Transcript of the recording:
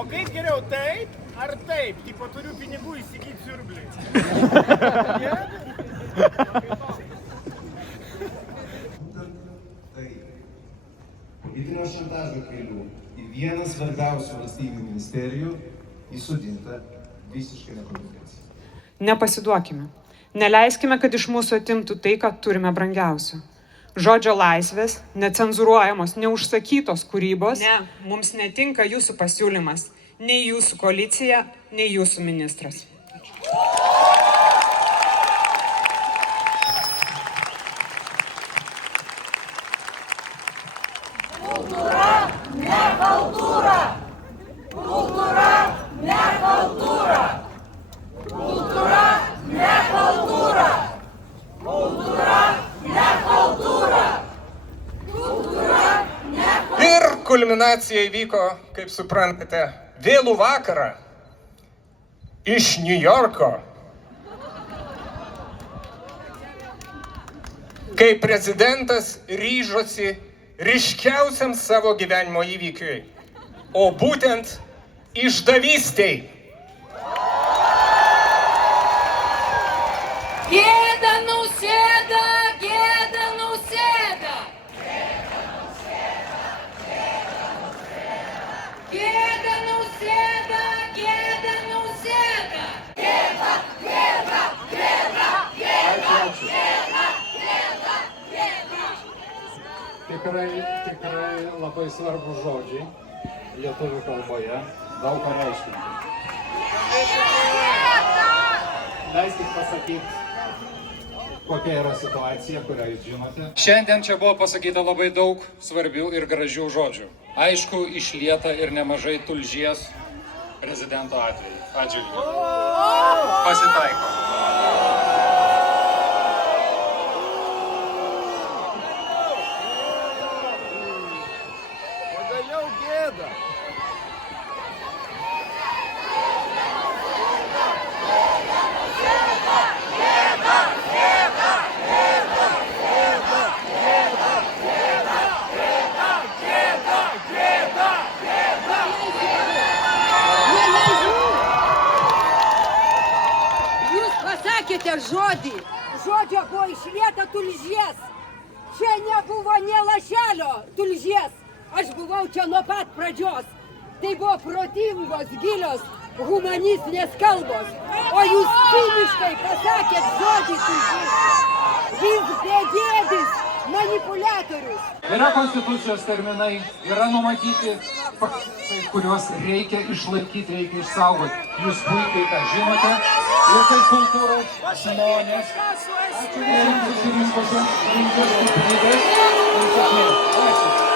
O kaip geriau, taip ar taip? Tipo, turiu pinigų įsigyti siurblį. Politinio šantažo keliu į vieną svarbiausių valstybinių ministerijų įsodinta visiškai nekompetencija. Nepasiduokime. Neleiskime, kad iš mūsų atimtų tai, ką turime brangiausio. Žodžio laisvės, necenzuruojamos, neužsakytos kūrybos. Ne, mums netinka jūsų pasiūlymas. Nei jūsų koalicija, nei jūsų ministras. Kultūra, ne kultūra! Kultūra, ne kultūra! Kultūra, ne kultūra! Kultūra, ne kultūra! Kultūra, ne kultūra! Ir kulminacija įvyko, kaip suprantate, vėlų vakarą iš Niujorko, kai prezidentas ryžosi ryškiausiam savo gyvenimo įvykiui, o būtent išdavystei. Gėda Nausėda, gėda Nausėda! Gėda Nausėda, gėda Nausėda! Gėda, gėda, gėda, gėda, gėda, gėda, gėda! Tikrai labai svarbus žodžiai lietuvių kalboje, daug ką reiškinti. Leiskit pasakyti, kokia yra situacija, kurią jūs žinote. Šiandien čia buvo pasakyta labai daug svarbių ir gražių žodžių. Aišku, išlieta ir nemažai tulžies prezidento atžvilgiu. Pasitaiko. Pagaliau gėda. Žodį. Žodžio buvo išlieta tulžies. Čia nebuvo nė lašelio tulžies. Aš buvau čia nuo pat pradžios. Tai buvo protingos, gilios, humanistinės kalbos. O jūs ciniškai pasakėt žodį tulžies. Jis begėdis, manipuliatorius. Yra konstitucijos terminai, yra numatyti faktai, kuriuos reikia išlaikyti, reikia išsaugoti. Jūs puikiai tą žinote. Ir tai kultūros žmonės. Ačiū visiems susirinkusiems. Ačiū.